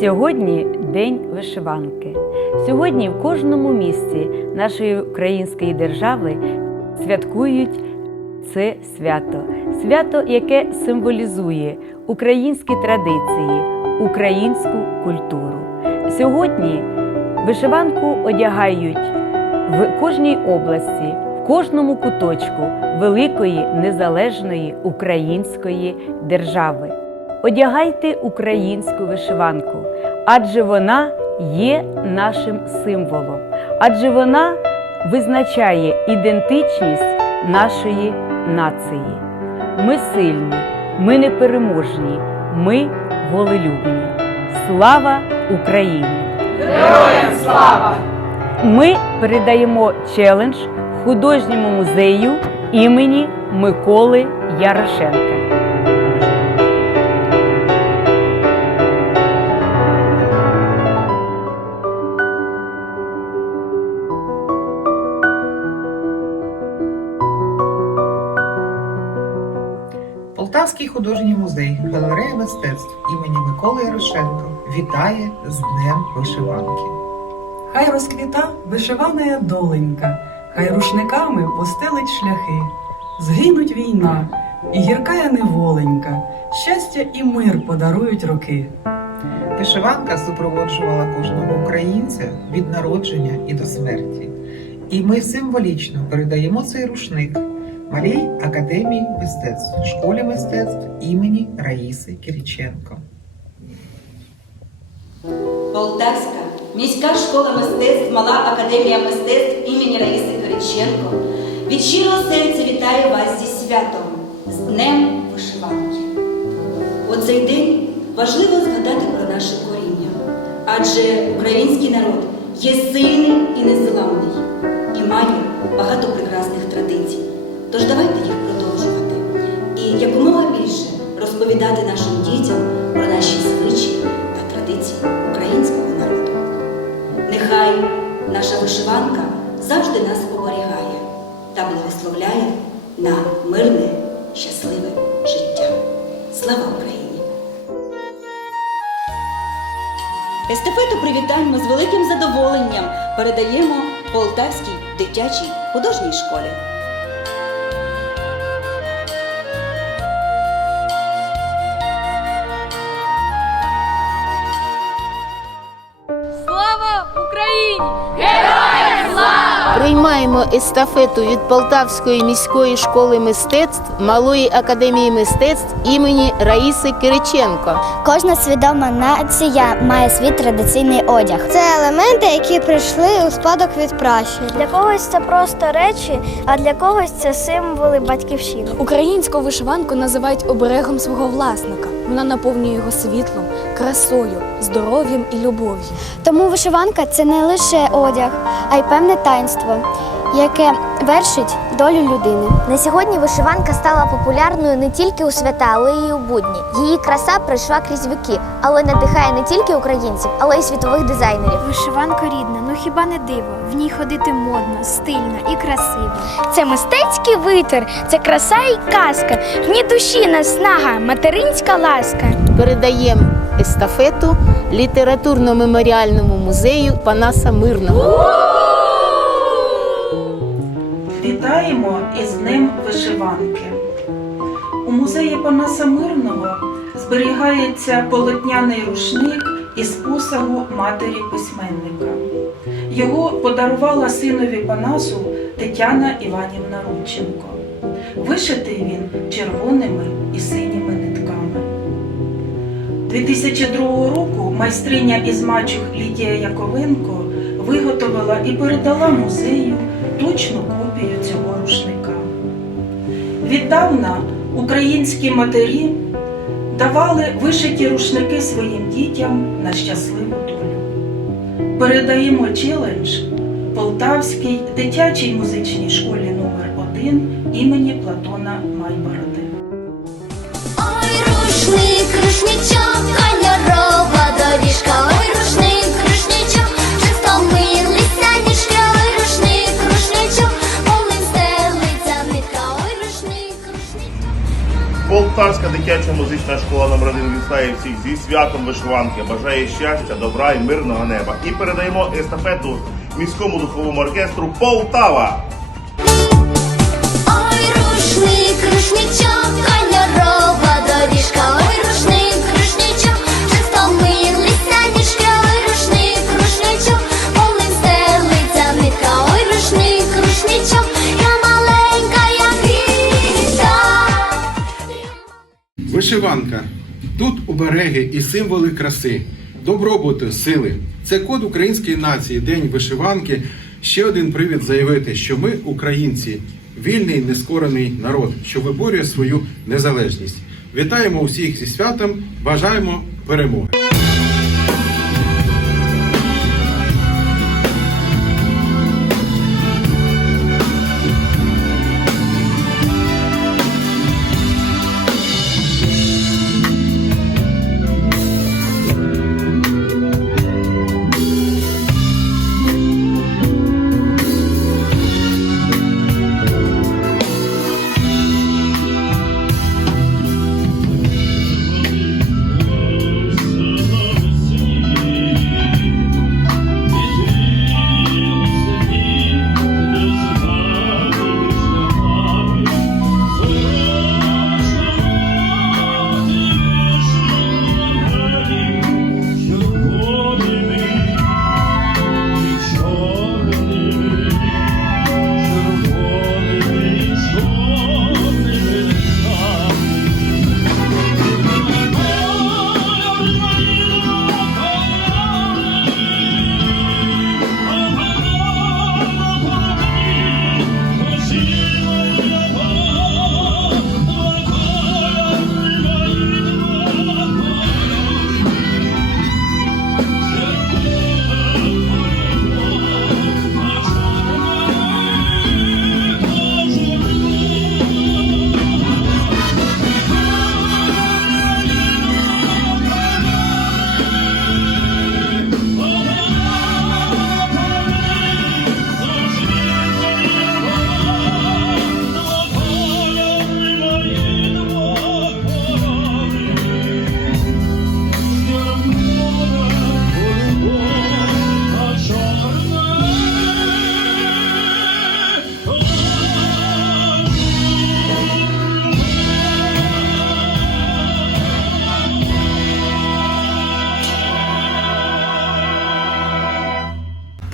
Сьогодні День вишиванки. Сьогодні в кожному місті нашої української держави святкують це свято. Свято, яке символізує українські традиції, українську культуру. Сьогодні вишиванку одягають в кожній області, в кожному куточку великої незалежної української держави. Одягайте українську вишиванку, адже вона є нашим символом, адже вона визначає ідентичність нашої нації. Ми сильні, ми непереможні, ми волелюбні. Слава Україні! Героям слава! Ми передаємо челендж художньому музею імені Миколи Ярошенка. Полтавський художній музей галерея мистецтв імені Миколи Ярошенко вітає з Днем вишиванки. Хай розквіта вишивана доленька, хай рушниками постелить шляхи. Згинуть війна і гіркая неволенька, щастя і мир подарують роки. Вишиванка супроводжувала кожного українця від народження і до смерті. І ми символічно передаємо цей рушник Малій академії мистецтв, школі мистецтв імені Раїси Кириченко. Полтавська міська школа мистецтв, мала академія мистецтв імені Раїси Кириченко від щирого серця вітає вас зі святом, з Днем вишиванки. У цей день важливо згадати про наше коріння, адже український народ є сильним і незламний і має багато прекрасних традицій. Тож давайте їх продовжувати і якомога більше розповідати нашим дітям про наші звичаї та традиції українського народу. Нехай наша вишиванка завжди нас оберігає та благословляє на мирне, щасливе життя. Слава Україні! Естафету привітань ми з великим задоволенням передаємо Полтавській дитячій художній школі. Приймаємо естафету від Полтавської міської школи мистецтв Малої академії мистецтв імені Раїси Кириченко. Кожна свідома нація має свій традиційний одяг. Це елементи, які прийшли у спадок від пращурів. Для когось це просто речі, а для когось це символи батьківщини. Українську вишиванку називають оберегом свого власника. Вона наповнює його світлом, красою, здоров'ям і любов'ю. Тому вишиванка це не лише одяг, а й певне таїнство, яке вершить долю людини. На сьогодні вишиванка стала популярною не тільки у свята, але й у будні. Її краса пройшла крізь віки, але надихає не тільки українців, але й світових дизайнерів. Вишиванка рідна, ну хіба не диво? В ній ходити модно, стильно і красиво. Це мистецький витвір, це краса і казка. В ній душі наснага, материнська ласка. Передаємо естафету літературно-меморіальному музею Панаса Мирного. Вітаємо із Днем вишиванки. У музеї Панаса Мирного зберігається полотняний рушник із посагу матері письменника. Його подарувала синові Панасу Тетяна Іванівна Рудченко. Вишитий він червоними і синіми. 2002 року майстриня із мачух Лідія Яковенко виготовила і передала музею точну копію цього рушника. Віддавна українські матері давали вишиті рушники своїм дітям на щасливу долю. Передаємо челендж Полтавській дитячій музичній школі номер 1 імені Платона Полтавська дитяча музична школа номер 1 вітає всіх зі святом вишиванки. Бажає щастя, добра і мирного неба. І передаємо естафету міському духовому оркестру Полтава. Ой, рушник, рушничок, Вишиванка. Тут обереги і символи краси, добробуту, сили. Це код української нації, День вишиванки. Ще один привід заявити, що ми, українці, вільний нескорений народ, що виборює свою незалежність. Вітаємо усіх зі святом, бажаємо перемоги.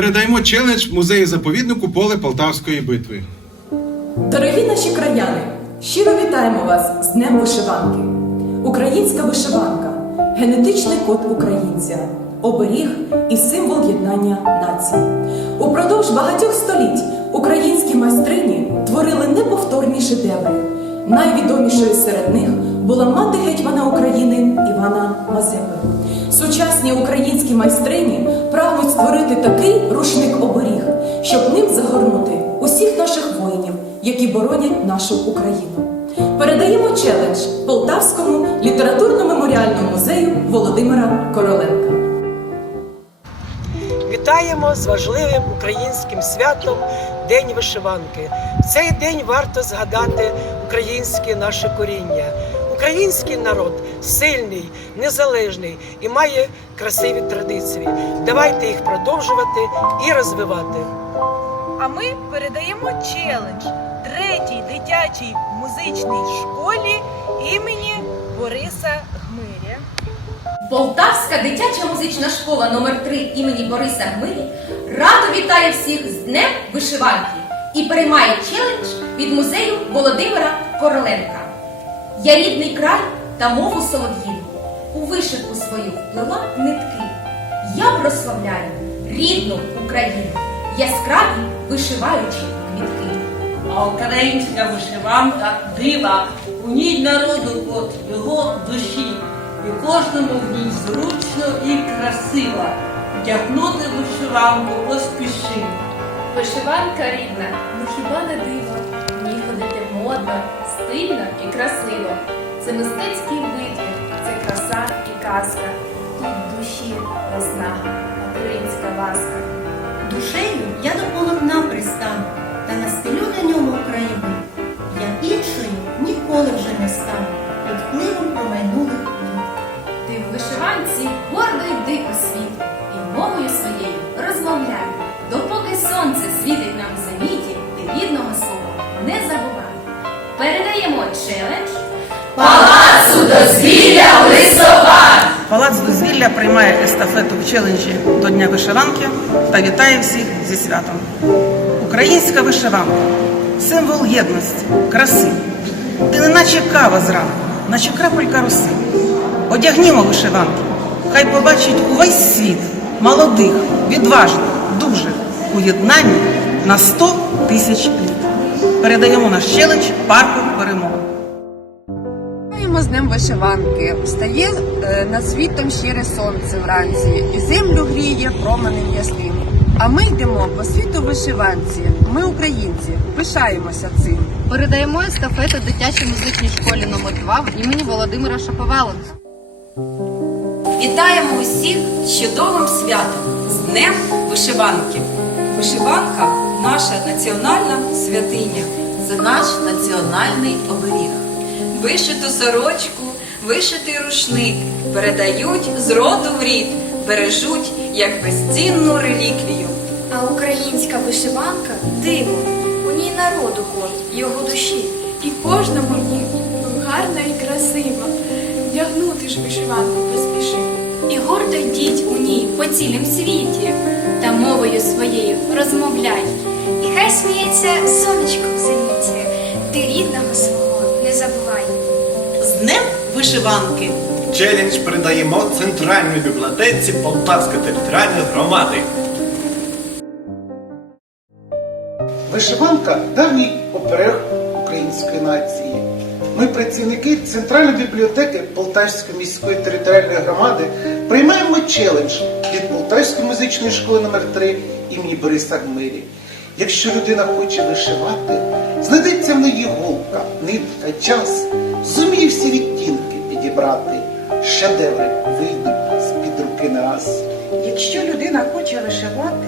Передаємо челендж музею заповіднику поле Полтавської битви. Дорогі наші краяни, щиро вітаємо вас з Днем Вишиванки. Українська вишиванка генетичний код українця, оберіг і символ єднання нації. Упродовж багатьох століть українські майстрині творили неповторні шедеври. Найвідомішою серед них була мати гетьмана України Івана Мазепи. Сучасні українські майстрині прагнуть створити такий рушник-оберіг, щоб ним загорнути усіх наших воїнів, які боронять нашу Україну. Передаємо челендж Полтавському літературно-меморіальному музею Володимира Короленка. Вітаємо з важливим українським святом День вишиванки. В цей день варто згадати українське наше коріння. Український народ сильний, незалежний і має красиві традиції. Давайте їх продовжувати і розвивати. А ми передаємо челендж третій дитячій музичній школі імені Бориса Гмиря. Полтавська дитяча музична школа номер 3 імені Бориса Гмирі радо вітає всіх з Днем вишиванки і приймає челендж від музею Володимира Короленка. Я рідний край та мову солов'їну у вишивку свою вплила нитки. Я прославляю рідну Україну, яскраві вишиваючі квітки. А українська вишиванка дива, у ній народу от його душі, і кожному в ній зручно і красиво. Вдягнути вишиванку поспіши. Вишиванка рідна, ну хіба не диво? В ній ходити модно, стильно і красиво. Це мистецький витвір, це краса і казка. Тут душі весна, материнська ласка. Душею я до полотна пристану, та настелю на ньому Україну. Я іншою ніколи вже не стану. під впливом промайнулих літ. Ти в вишиванці гордо йди у світ і мовою своєю розмовляй. Допоки сонце світить нам в зеніті, ти рідного забувай. Передаємо челендж Палацу дозвілля листопад! Палац дозвілля приймає естафету в челенджі до Дня вишиванки та вітає всіх зі святом. Українська вишиванка символ єдності, краси. Ти не наче кава зранку, наче крапелька роси. Одягнімо вишиванки, хай побачить увесь світ молодих, відважних, дужих у єднанні на 100 тисяч літ. Передаємо наш челендж парку перемоги. Вітаємо з Днем вишиванки. Встає е, над світом щире сонце вранці, і землю гріє променем ясним. А ми йдемо по світу вишиванці. Ми українці, пишаємося цим. Передаємо естафету дитячій музичній школі номер 2 імені Володимира Шаповаленка. Вітаємо усіх з чудовим святом, з Днем вишиванки. Вишиванка наша національна святиня. Це наш національний оберіг. Вишиту сорочку, вишитий рушник передають з роду в рід, бережуть як безцінну реліквію. А українська вишиванка диво. У ній народу код, його душі. І кожному в ній гарна і красива. Вдягнути ж вишиванку поспіши. І гордо йдіть у ній по цілім світі. Та мовою своєю розмовляй. І хай сміється сонечко в зеніті. Ти рідного свого не забувай. З Днем вишиванки! Челендж передаємо центральній бібліотеці Полтавської територіальної громади. Вишиванка давній оберег української нації. Ми, працівники Центральної бібліотеки Полтавської міської територіальної громади, приймаємо челендж від Полтавської музичної школи номер 3 імені Бориса Гмирі. Якщо людина хоче вишивати, знайдеться в неї голка, нитка, час, зуміє всі відтінки підібрати. Шедеври вийдуть з-під руки не раз. Якщо людина хоче вишивати,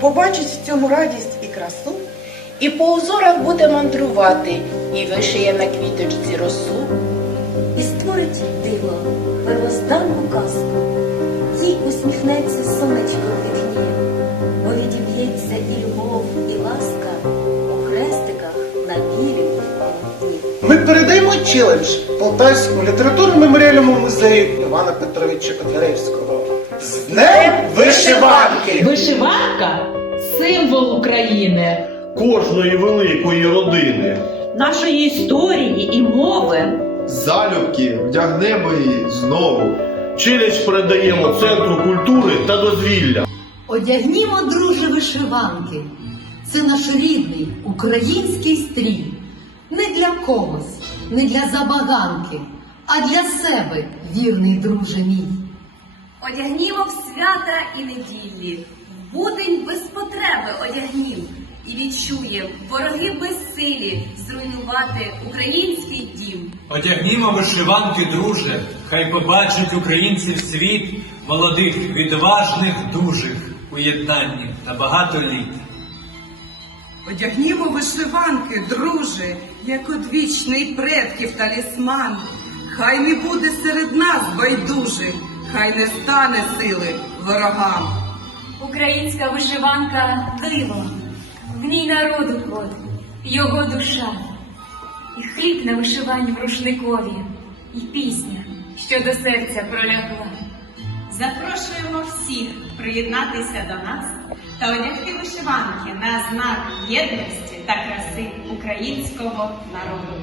побачить в цьому радість і красу, І по узорах буде мандрувати, і вишиє на квіточці росу. Челендж Полтавському літературно-меморіальному музею Івана Петровича Котляревського. З Днем вишиванки! Вишиванка символ України, Кожної великої родини. нашої історії і мови. Залюбки вдягнемо її знову. Челендж передаємо Центру культури та дозвілля. Одягнімо, друже, вишиванки. Це наш рідний український стрій. Не для когось, не для забаганки, а для себе, вірний друже мій. Одягнімо в свята і неділі, в будень без потреби одягнім, і відчує вороги безсилі зруйнувати український дім. Одягнімо вишиванки, друже, хай побачить українців світ молодих, відважних, дужих у єднанні на багато літ. Одягнімо вишиванки, друже, як одвічний предків талісман. Хай не буде серед нас байдужих, хай не стане сили ворогам. Українська вишиванка диво, в ній народу код, його душа. І хліб на вишиванні в рушникові, і пісня, що до серця пролягла. Запрошуємо всіх приєднатися до нас та одягти вишиванки на знак єдності та краси українського народу.